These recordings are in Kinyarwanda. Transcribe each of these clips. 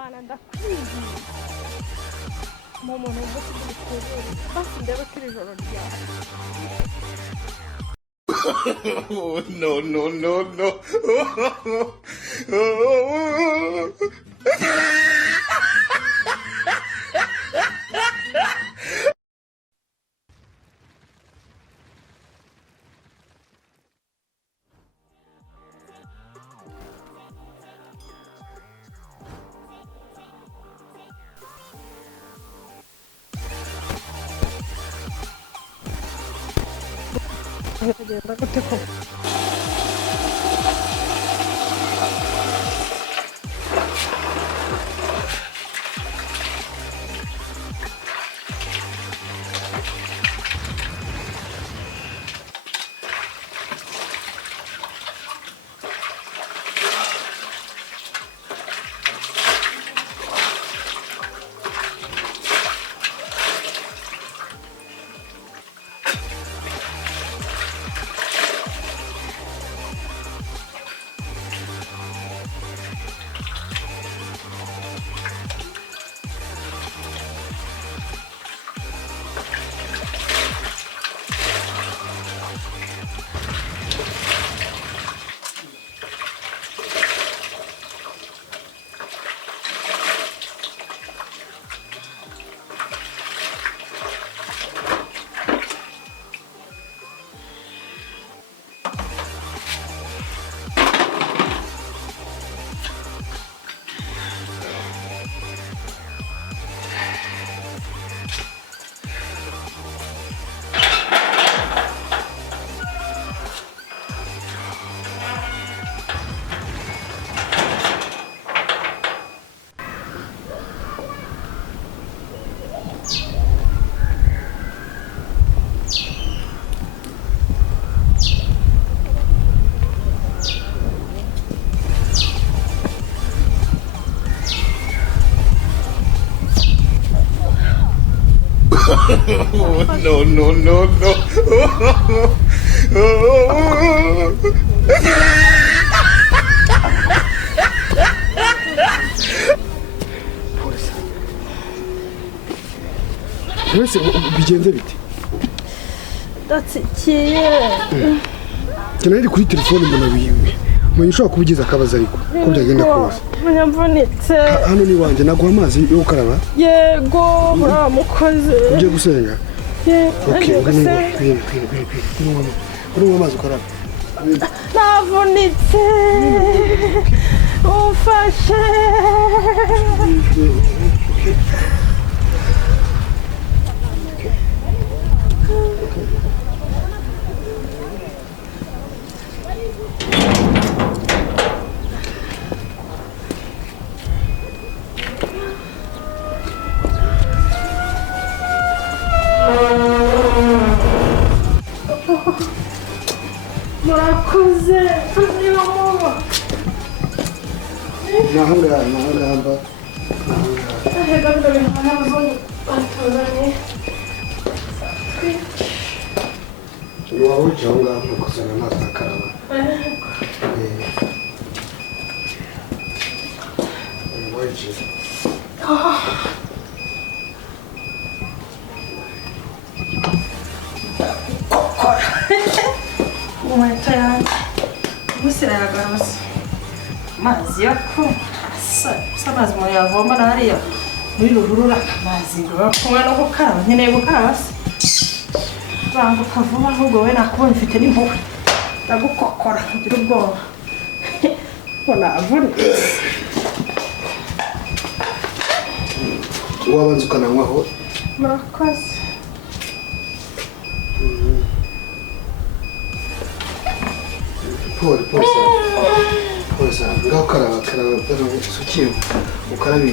mana ndakwingiye mu muntu w'umukuru basi ndebe ko iri joro ryawe. No, no, no, no. Agenda gute ko No, no, no, no. Wese bigenze bite? ndatsikiye Cyane ari kuri telefone mbona wiwe. Mwenye ushobora kubigiza akabaza ariko ko byagenda kose. munyamvunitse Hano ni wanje naguha amazi yo gukaraba. yego muramukoze Ugiye gusenga? Okay, uri amazi ukaraba. navunitse umfashe murakoze niba muba Nahanga. ahega bino bintu n'abazungu batuzanye Ni wawe cyangwa mukuzana amazi akaraba. Inkweto yanjye gusa irayagarutse amazi yo kunywa asa amazi umuntu yavoma na hariya muri ruhurura amazi yo kunywa no gukaraba nkeneye gukaraba se banguka vuba ahubwo wowe nakubonye mfite n'impuhwe ndagukokora ngira ubwoba ngo navunitse Wabanza ukananywaho. murakoze Pole sana. Ngaho karaba sukiye ukarabi.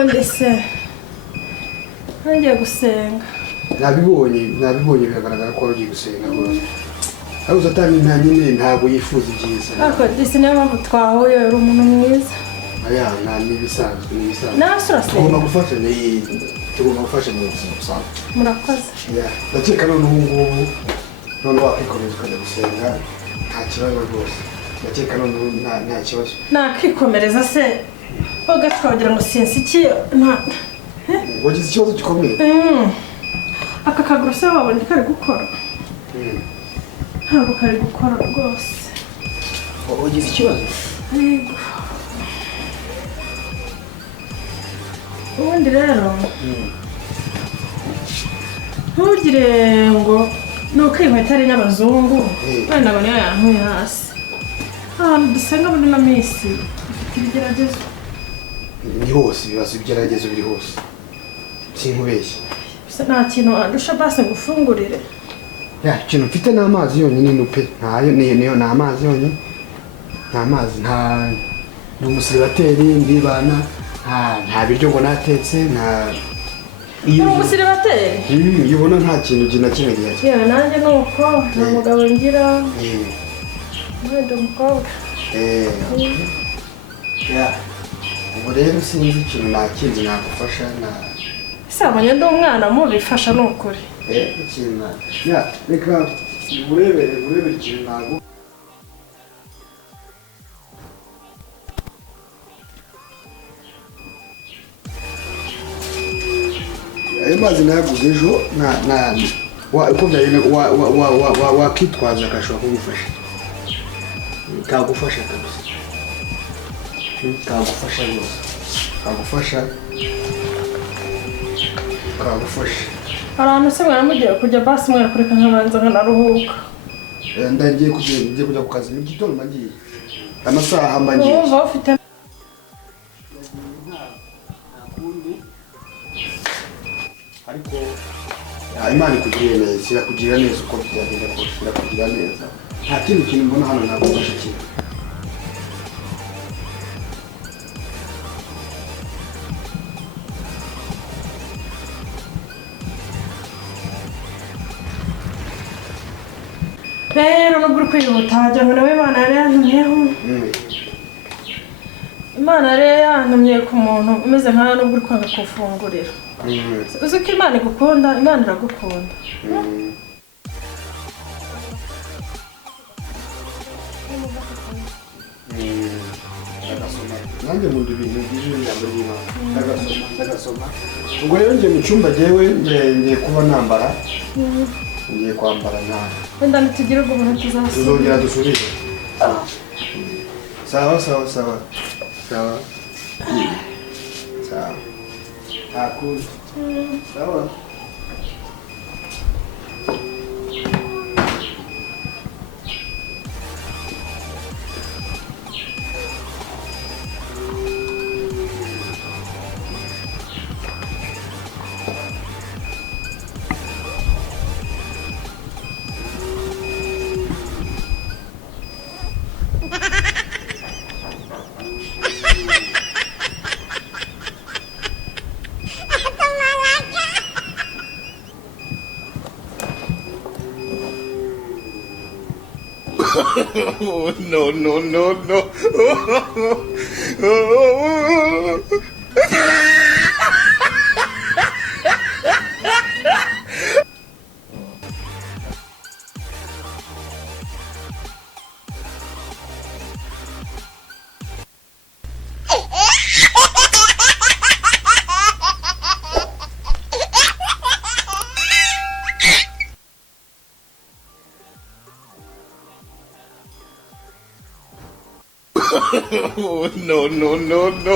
ubundi se ngiye gusenga. nabibonye biragaragara ko ugiye gusenga rwose. Ariko Satani nta nyine ntabwo yifuza ibyiza. Ariko disi niyo mpamvu twahuye, uri umuntu mwiza. Aya n'ibisanzwe. Nawe urasenga. Tugomba gufashanya mu buzima busanzwe. Murakoze. Ndakeka noneho ngubu noneho wakikomeza ukajya gusenga nta kibazo rwose. Ndakeka noneho nta kibazo. Nakikomereza se ugaca wagira ngo sinsi iki wagize ikibazo gikomeye. Aka kaguru se wabonye kari gukora? Ntabwo kari gukora rwose. Wagize ikibazo? Yego. Ubundi rero ntugire ngo ni uko inkweto ari n'abazungu wenda ngo niyo yantuye hasi. Ahantu dusenga muri ino minsi dufite ibigeragezo. Ni hose ibibazo ibigeragezo biri hose, sinkubeshye. Bisa nta kintu wandusha basi ngo ufungurire. Ikintu mfite ni amazi yonyine nupe. Niyo ni amazi yonyine. Nta mazi, ndi umusiribateri, ndibana, nta biryo ngo natetse, Uri umusiribateri? Ubona nta kintu na kimwe gihari. Yewe nanjye ni uko nta mugabo ngira. Ndi umukobwa. Ubu rero sinzi ikintu nakindi nagufasha. Sabanye ndi umwana mubifasha ni ukuri. Ikintu reka urebere ikintu ntabwo. Ayo mazi nayaguze ejo wakitwaza agashobora kugufasha. Kagufasha kabisa. Kagufasha rwose. Kagufasha. Abantu se mwaramugiye kujya basi mwarakureka nkabanza nkanaruhuka. Ndagiye kujya ku kazi mu gitondo nagiye. Amasaha mbangiye. Wumva ufite ariko Imana ikugirira neza, irakugirira neza uko byagenda kose, irakugirira neza. Nta kindi kintu mbona hano nagufasha kimwe. rero nubwo uri kwihuta wagira ngo nawe Imana yari yantumyeho. Imana yari yantumye ku muntu umeze nkawe nubwo uri kwanga kufungurira. Uzi ko Imana igukunda, Imana iragukunda. Nanjye nkunda ibintu by'ijuru ijambo ry'Imana. Ndagasoma. Ubwo rero ngiye mu cyumba jyewe ngiye kuba nambara. Ngiye kwambara nawe. Wenda ntitugire ubwo buntu tuzasubira. Tuzongera dusubire. Sawa. Akundi. Sawa. No. No.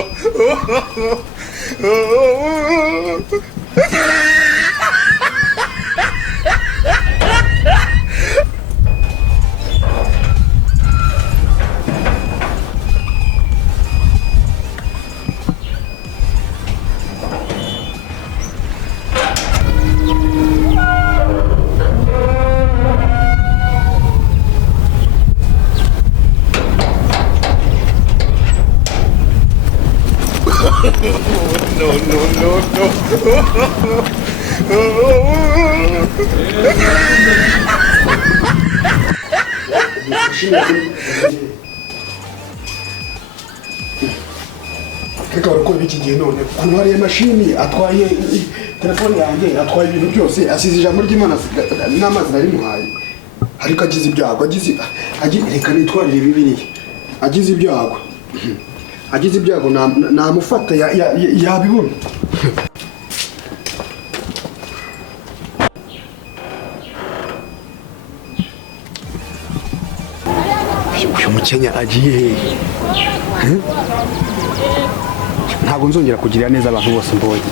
reka barakora iki gihe none ukuntu hariya mashini atwaye telefone yanjye atwaye ibintu byose asize ijambo ry'Imana n'amazi narimuhaye ariko agize ibyago reka nitwarire Bibiliya agize ibyago namufata yabibona. Uyu mukenya agiye hehe? Ntabwo nzongera kugirira neza abantu bose mbonye.